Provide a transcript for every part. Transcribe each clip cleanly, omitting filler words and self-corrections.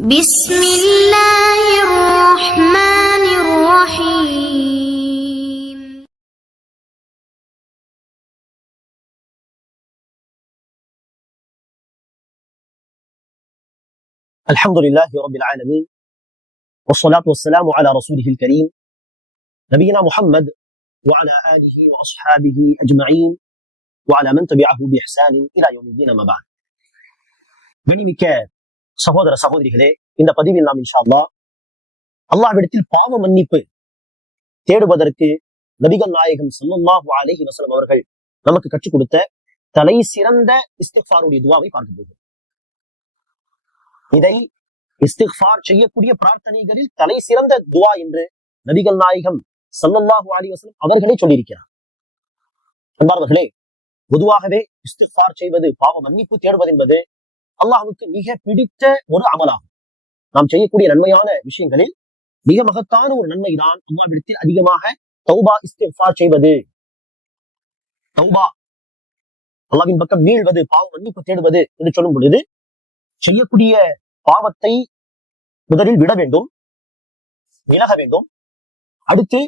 بسم الله الرحمن الرحيم. الحمد لله رب العالمين والصلاة والسلام على رسوله الكريم نبينا محمد وعلى آله وأصحابه أجمعين وعلى من تبعه بإحسان إلى يوم الدين ما بعد. கண்ணியமிக்க சகோதர சகோதரிகளே, இந்த பதிவில் நாம் இன்ஷா அல்லாஹ் அல்லாஹ்விடத்தில் பாவ மன்னிப்பு தேடுவதற்கு நபிகள் நாயகம் ஸல்லல்லாஹு அலைஹி வஸல்லம் அவர்கள் நமக்கு கற்றுக் கொடுத்த தலை சிறந்த இஸ்திக்ஃபாருடைய துஆவை பார்க்க போகிறோம். இதை இஸ்திக்ஃபார் செய்யக்கூடிய பிரார்த்தனைகளில் தலை சிறந்த துஆ என்று நபிகள் நாயகம் ஸல்லல்லாஹு அலைஹி வஸல்லம் அவர்களே சொல்லியிருக்கிறார். அன்பார்ந்தவர்களே, பொதுவாகவே இஸ்திக்ஃபார் செய்வது, பாவ மன்னிப்பு தேடுவது என்பது அல்லாஹ்வுக்கு மிக பிடித்த ஒரு அமலாகும். நாம் செய்யக்கூடிய நன்மையான விஷயங்களில் மிக மகத்தான ஒரு நன்மைதான் அல்லாஹ்விடத்தில் அதிகமாக தௌபா இஸ்திக்ஃபார் செய்வது. தௌபா, அல்லாஹ்வின் பக்கம் மீள்வது, பாவ மன்னிப்பு தேடுவது என்று சொல்லும் பொழுது செய்யக்கூடிய பாவத்தை முதலில் விட வேண்டும், விலக வேண்டும். அடுத்து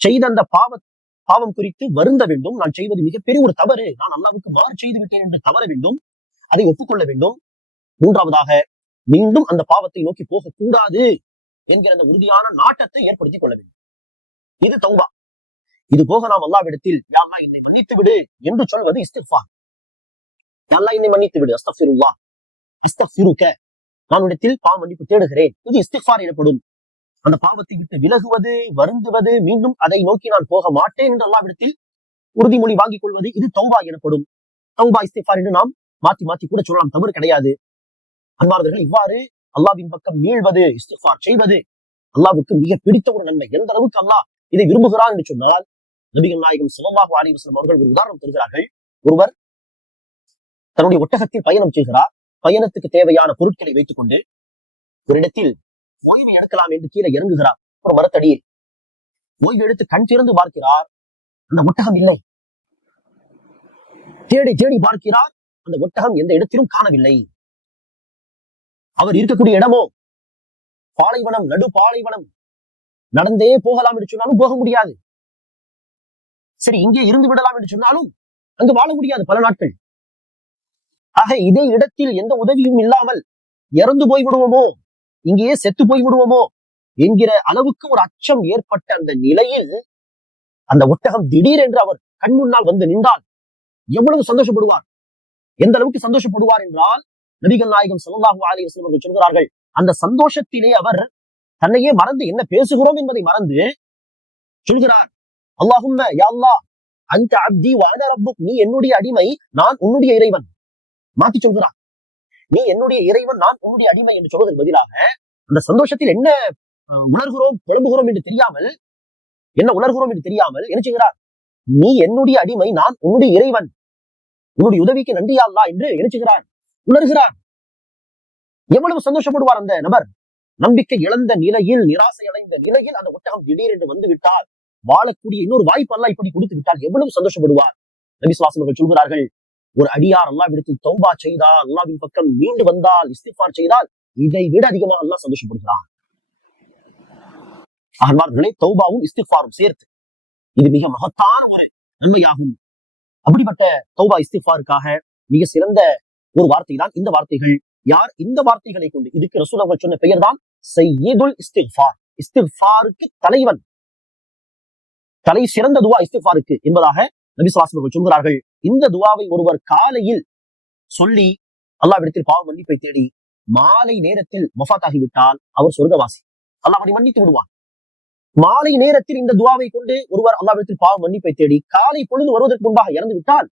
செய்த அந்த பாவம் குறித்து வருந்த வேண்டும். நான் செய்வது மிகப்பெரிய ஒரு தவறு, நான் அல்லாஹ்வுக்கு மாறு செய்து விட்டேன் என்று தவற வேண்டும், அதை ஒப்புக்கொள்ள வேண்டும். மூன்றாவதாக மீண்டும் அந்த பாவத்தை நோக்கி போகக்கூடாது என்கிற அந்த உறுதியான நாட்டத்தை ஏற்படுத்திக் கொள்ள வேண்டும். இது தௌபா. இது போக நாம் அல்லாஹ்விடத்தில் யா அல்லாஹ் என்னை மன்னித்து விடு என்று சொல்வது இஸ்திக்ஃபார். யா அல்லாஹ் என்னை மன்னித்து விடு, அஸ்தக்ஃபிருல்லாஹ், அஸ்தக்ஃபிருக, நான் இடத்தில் பாவ மன்னிப்பு தேடுகிறேன், இது இஸ்திக்ஃபார் எனப்படும். அந்த பாவத்தை விட்டு விலகுவது, வருந்துவது, மீண்டும் அதை நோக்கி நான் போக மாட்டேன் என்று அல்லாஹ்விடத்தில் உறுதிமொழி வாங்கிக் கொள்வது, இது தௌபா எனப்படும். தௌபா இஸ்திக்ஃபார் என்று நாம் மாத்தி மாத்தி கூட சொல்லலாம், தவறு கிடையாது. அன்பானவர்கள், இவ்வாறு அல்லாஹ்வின் பக்கம் மீள்வது, இஸ்திக்ஃபார் செய்வது அல்லாஹ்வுக்கு மிக பிடித்த ஒரு நன்மை. எந்த அளவுக்கு அல்லாஹ் இதை விரும்புகிறான் என்று சொன்னால், நபிகள் நாயகம் ஸல்லல்லாஹு அலைஹி வஸல்லம் அவர்கள் ஒரு உதாரணம் தருகிறார்கள். ஒருவர் தன்னுடைய ஒட்டகத்தில் பயணம் செய்கிறார். பயணத்துக்கு தேவையான பொருட்களை வைத்துக் கொண்டு ஒரு இடத்தில் ஓய்வு எடுக்கலாம் என்று கீழே இறங்குகிறார். ஒரு மரத்தடியில் ஓய்வு எடுத்து கண் திறந்து பார்க்கிறார், அந்த ஒட்டகம் இல்லை. தேடி தேடி பார்க்கிறார், அந்த ஒட்டகம் எந்த இடத்திலும் காணவில்லை. அவர் இருக்கக்கூடிய இடமோ பாலைவனம், நடு பாலைவனம். நடந்தே போகலாம் என்று சொன்னாலும் போக முடியாது. சரி, இங்கே இருந்து விடலாம் என்று சொன்னாலும் அங்கு வாழ முடியாது பல நாட்கள். ஆக இதே இடத்தில் எந்த உதவியும் இல்லாமல் இறந்து போய் விடுவோமோ, இங்கேயே செத்து போய் விடுவோமோ என்கிற அளவுக்கு ஒரு அச்சம் ஏற்பட்ட அந்த நிலையில் அந்த ஒட்டகம் திடீரென்று அவர் கண் முன்னால் வந்து நின்றால் எவ்வளவு சந்தோஷப்படுவார், எந்த அளவுக்கு சந்தோஷப்படுவார் என்றால், நபிகள் நாயகம் ஸல்லல்லாஹு அலைஹி வஸல்லம் அவர்கள் சொல்கிறார்கள், அந்த சந்தோஷத்திலே அவர் தன்னையே மறந்து என்ன பேசுகிறோம் என்பதை மறந்து சொல்கிறார், அல்லாஹும்ம யா அல்லாஹ் அன்த அப்தி வ அன ரப்புக், நீ என்னுடைய அடிமை, நான் உன்னுடைய இறைவன். மாத்தி சொல்கிறார், நீ என்னுடைய இறைவன், நான் உன்னுடைய அடிமை என்று சொல்வதற்கு பதிலாக அந்த சந்தோஷத்தில் என்ன உணர்கிறோம், புலம்புகிறோம் என்று தெரியாமல், என்ன உணர்கிறோம் என்று தெரியாமல் என்ன செய்கிறார், நீ என்னுடைய அடிமை, நான் உன்னுடைய இறைவன், உன்னுடைய உதவிக்கு நன்றி யா அல்லாஹ் என்று என்ன செய்கிறார், உணர்கிறார். எவ்வளவு சந்தோஷப்படுவார் அந்த நபர். நம்பிக்கை இழந்த நிலையில், நிராசை அடைந்த நிலையில் அந்த ஒட்டகம் திடீரென்று வந்து விட்டால், வாழக்கூடிய இன்னொரு வாய்ப்பு அல்லாஹ் இப்படி கொடுத்து விட்டால் எவ்வளவு சந்தோஷப்படுவார். நபி ஸல்லல்லாஹு அலைஹி வஸல்லம் சொல்கிறார்கள், ஒரு அடியார் அல்லாஹ்விடத்தில் தௌபா செய்தால், அல்லாஹ்வின் பக்கம் மீண்டு வந்தால், இஸ்திக்ஃபார் செய்தால், இதை விட அதிகமாக அல்லாஹ் சந்தோஷப்படுகிறார். அன்பார்களே, தௌபாவும் இஸ்திக்ஃபாரும் சேர்த்து இது மிக மகத்தான ஒரு நன்மையாகும். அப்படிப்பட்ட தௌபா இஸ்திக்ஃபாருக்காக மிக சிறந்த ஒரு வார்த்தை தான் இந்த வார்த்தைகள். யார் இந்த வார்த்தைகளை கொண்டு, இதுக்கு ரசூல் அவர்கள் சொன்ன பெயர் தான் சய்யிதுல் இஸ்திக்ஃபார், இஸ்திக்ஃபாருக்கு தலைவன், தலை சிறந்த துஆ இஸ்திக்ஃபாருக்கு என்பதாக நபி ஸல்லல்லாஹு அலைஹி வஸல்லம் சொல்கிறார்கள். இந்த துஆவை ஒருவர் காலையில் சொல்லி அல்லாஹ்விடத்தில் பாவ மன்னிப்பை தேடி மாலை நேரத்தில் வஃபாத் ஆகிவிட்டால் அவர் சொர்க்கவாசி, அல்லாஹ் அவரை மன்னித்து விடுவான். மாலை நேரத்தில் இந்த துஆவை கொண்டு ஒருவர் அல்லாஹ்விடத்தில் பாவ மன்னிப்பை தேடி காலை பொழுது வருவதற்கு முன்பாக இறந்து விட்டால்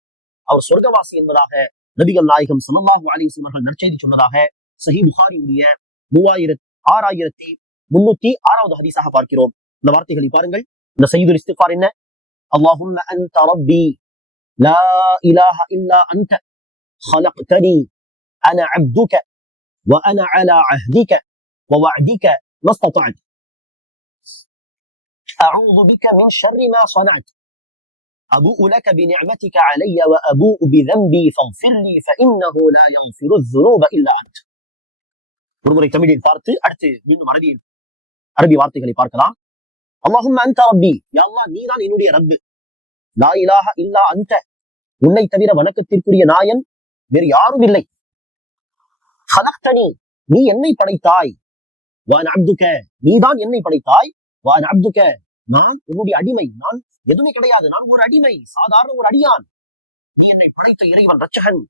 அவர் சொர்க்கவாசி என்பதாக நபிகள் நாயகம் ஸல்லல்லாஹு அலைஹி வஸல்லம் அவர்கள் நற்செய்தி சொன்னதாக சஹீஹ் புகாரியுடைய 6306வது ஹதீஸாக பார்க்கிறோம். இந்த வார்த்தைகளை பாருங்கள். இந்த சய்யிதுல் இஸ்திக்ஃபார் என்ன? அல்லாஹும்ம அன்த ரப்பி லா இலாஹ இல்லா அன்த خلقتني أنا عبدك وأنا على عهدك ووعدك ما استطعت أعوذ بك من شر ما صنعت أبوء لك بنعمتك علي وأبوء بذنبي فاغفر لي فإنه لا يغفر الذنوب إلا أنت. ஒருமுறை தமிழில் பார்த்து அடுத்து மீண்டும் அரபி வார்த்தைகளை பார்க்கலாம். அல்லாஹும்ம அன்த ரப்பி, யா அல்லாஹ் நீதான் என்னுடைய ரப்பு. லா இலாஹ இல்லா அன்த, உன்னை தவிர வணக்கத்திற்குரிய நாயன் வேறு யாரும் இல்லை. ஹலக்தனி, நீ என்னை படைத்தாய். வஅன அப்துக, நீதான் என்னை படைத்தாய். வஅன அப்துக, நான் உன்னுடைய அடிமை. நான் எதுவுமே கிடையாது, நான் ஒரு அடிமை, சாதாரண ஒரு அடியான். நீ என்னை படைத்த இறைவன், ரட்சகன்.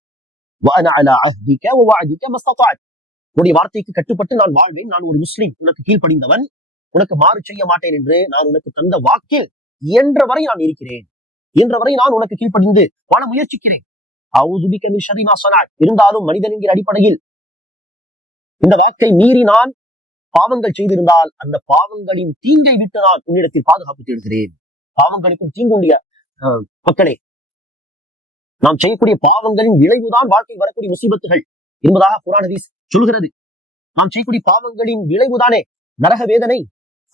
வஅன அலா அஹ்திக வ வஅதிக மஸ்ததஅத், உன்னுடைய வார்த்தைக்கு கட்டுப்பட்டு நான் வாழ்வேன். நான் ஒரு முஸ்லிம், உனக்கு கீழ்ப்படிந்தவன், உனக்கு மாறு செய்ய மாட்டேன் என்று நான் உனக்கு தந்த வாக்கில் இயன்ற வரை நான் இருக்கிறேன். இயன்ற வரை நான் உனக்கு கீழ்ப்படிந்து வாழ முயற்சிக்கிறேன். அஊது பிக மின் ஷர்ரி மா ஸனஅத், இருந்தாலும் மனிதன் என்கிற அடிப்படையில் இந்த வாக்கை மீறி நான் பாவங்கள் செய்திருந்தால் அந்த பாவங்களின் தீங்கை விட்டு நான் உன்னிடத்தில் பாதுகாப்பு தேடுகிறேன். பாவங்களுக்கும் தீங்குடைய மக்களே, நாம் செய்யக்கூடிய பாவங்களின் விளைவுதான் வாழ்க்கையில் வரக்கூடிய முசீபத்துகள் என்பதாக குர்ஆன் ஹதீஸ் சொல்கிறது. நாம் செய்யக்கூடிய பாவங்களின் விளைவுதானே நரக வேதனை.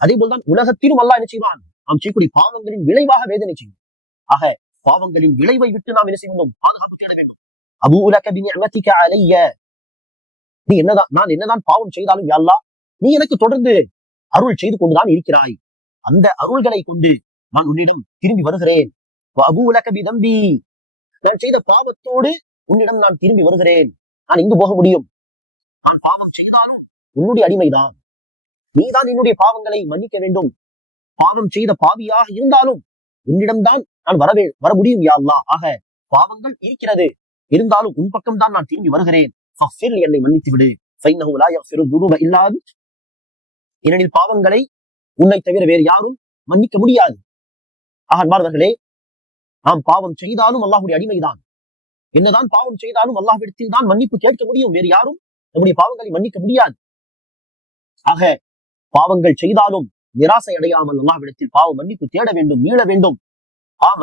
அதே போல்தான் உலகத்திலும் அல்லாஹ் என்ன செய்வான், நாம் செய்யக்கூடிய பாவங்களின் விளைவாக வேதனை செய்யும். ஆக பாவங்களின் விளைவை விட்டு நாம் என்ன செய்ய வேண்டும், பாதுகாப்பு தேட வேண்டும். அபூ லக பிநிஅமதிக அலைய, நான் என்னதான் பாவம் செய்தாலும் யா அல்லாஹ் நீ எனக்கு தொடர்ந்து அருள் செய்து கொண்டுதான் இருக்கிறாய். அந்த அருள்களை கொண்டு நான் உன்னிடம் திரும்பி வருகிறேன். அபூ லக பிதம்பி, நான் செய்த பாவத்தோடு உன்னிடம் நான் திரும்பி வருகிறேன். நான் எங்கு போக முடியும்? நான் பாவம் செய்தாலும் உன்னுடைய அடிமைதான். நீதான் என்னுடைய பாவங்களை மன்னிக்க வேண்டும். பாவம் செய்த பாவியாக இருந்தாலும் உன்னிடம்தான் நான் வர முடியும் யா அல்லாஹ். ஆக பாவங்கள் இருக்கிறது, இருந்தாலும் உன் பக்கம் தான் நான் திரும்பி வருகிறேன். என்னை மன்னித்து விடு. ஏனெனில் பாவங்களை உன்னை தவிர வேறு யாரும் மன்னிக்க முடியாது. ஆக அன்பார்ந்தவர்களே, நாம் பாவம் செய்தாலும் அல்லாஹ்வுடைய அடிமைதான். என்னதான் பாவம் செய்தாலும் அல்லாஹ்விடத்தில் தான் மன்னிப்பு கேட்க முடியும். வேறு யாரும் நம்முடைய பாவங்களை மன்னிக்க முடியாது. ஆக பாவங்கள் செய்தாலும் நிராசை அடையாமல் அல்லாஹ்விடத்தில் பாவ மன்னிப்பு தேட வேண்டும், மீள வேண்டும்.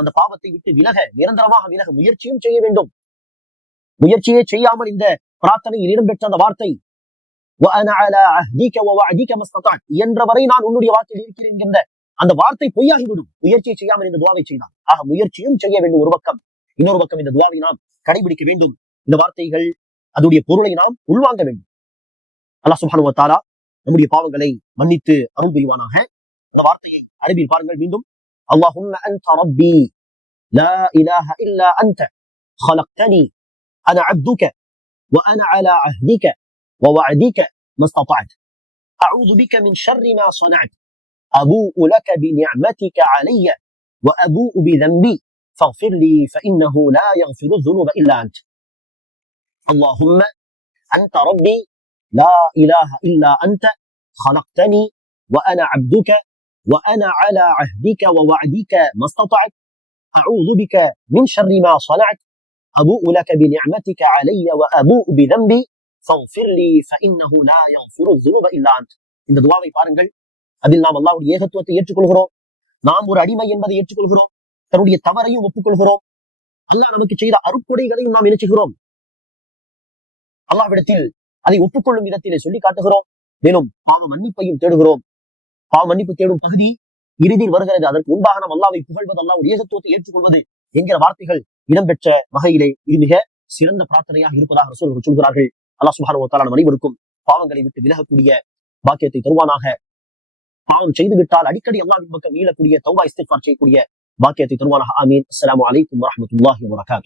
அந்த பாவத்தை விட்டு நிரந்தரமாக விலக முயற்சியும் செய்ய வேண்டும். முயற்சியே செய்யாமல் இந்த பிரார்த்தனையில் இடம்பெற்ற அந்த வார்த்தை என்றவரை நான் உன்னுடைய வார்த்தையில் இருக்கிறேன் என்ற அந்த வார்த்தை பொய்யாகிவிடும், முயற்சியை செய்யாமல் இந்த துவாவை செய்தால். ஆக முயற்சியும் செய்ய வேண்டும் ஒரு பக்கம். இன்னொரு பக்கம் இந்த துவாவை நாம் கடைபிடிக்க வேண்டும். இந்த வார்த்தைகள் அதனுடைய பொருளை நாம் உள்வாங்க வேண்டும். அல்லாஹ் சுப்ஹானஹு வ தஆலா நம்முடைய பாவங்களை மன்னித்து அருள் புரிவானாக. இந்த வார்த்தையை அரபியில் பாருங்கள் மீண்டும். அல்லாஹும்ம அன்த ரப்பி லா இலாஹ இல்லா அன்த خلقتني أنا عبدك وأنا على عهدك ووعدك ما استطعت أعوذ بك من شر ما صنعت أبوء لك بنعمتك علي وأبوء بذنبي فاغفر لي فإنه لا يغفر الذنوب إلا أنت. اللهم أنت ربي لا إله إلا أنت خلقتني وأنا عبدك وأنا على عهدك ووعدك ما استطعت أعوذ بك من شر ما صنعت أبوء لك بنعمتك علي وأبوء بذنبي فاغفر لي فإنه لا يغفر الذنوب إلا أنت. இந்த துவாவை பாருங்கள். அதில் நாம் அல்லாஹ்வுடைய ஏகத்துவத்தை ஏற்றுக்கொள்கிறோம். நாம் ஒரு அடிமை என்பதை ஏற்றுக்கொள்கிறோம். தன்னுடைய தவறையும் ஒப்புக்கொள்கிறோம். அல்லாஹ் நமக்கு செய்த அருட்கொடைகளையும் நாம் நினைச்சுகிறோம். அல்லாஹ்விடத்தில் அதை ஒப்புக்கொள்ளும் விதத்திலே சொல்லி காட்டுகிறோம். மேலும் பாவ மன்னிப்பையும் தேடுகிறோம். பாவ மன்னிப்பு தேடும் பகுதி இறுதியில் வருகிறது. அதற்கு முன்பாக நாம் அல்லாஹ்வை புகழ்வது, அல்லாஹ்வுடைய ஏகத்துவத்தை ஏற்றுக்கொள்வது என்கிற வார்த்தைகள் இடம்பெற்ற வகையிலே இது மிக சிறந்த பிரார்த்தனையாக இருப்பதாக ரசூலுல்லாஹ் சொல்கிறார்கள். அல்லாஹ் சுப்ஹானஹு வ தஆலா நம் அனைவருக்கும் பாவங்களை விட்டு விலகக்கூடிய பாக்கியத்தை தருவானாக. பாவம் செய்து விட்டால் அடிக்கடி அல்லாஹ்வின் பக்கம் மீளக்கூடிய தௌபா இஸ்திக்ஃபார் செய்யக்கூடிய பாக்கியத்தை தருவானாக. ஆமீன். அஸ்ஸலாமு அலைக்கும் வரஹ்மத்துல்லாஹி வபரகாத்துஹு.